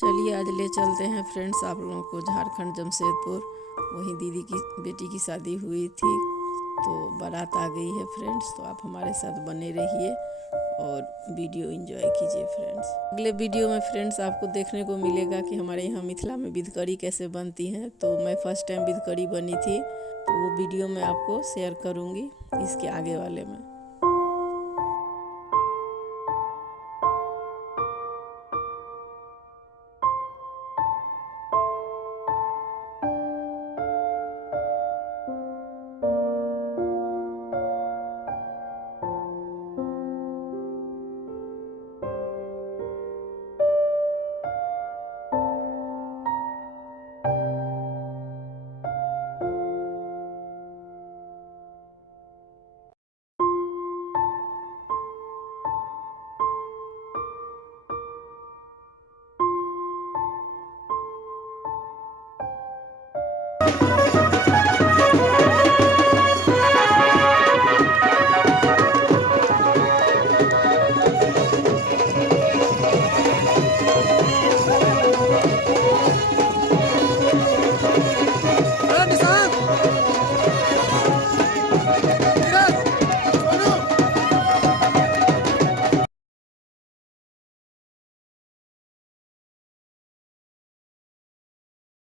चलिए आज ले चलते हैं फ्रेंड्स आप लोगों को झारखंड जमशेदपुर। वहीं दीदी की बेटी की शादी हुई थी तो बारात आ गई है फ्रेंड्स। तो आप हमारे साथ बने रहिए और वीडियो एंजॉय कीजिए फ्रेंड्स। अगले वीडियो में फ्रेंड्स आपको देखने को मिलेगा कि हमारे यहाँ मिथिला में बिधकरी कैसे बनती हैं। तो मैं फर्स्ट टाइम बिधकरी बनी थी तो वो वीडियो मैं आपको शेयर करूँगी इसके आगे वाले में।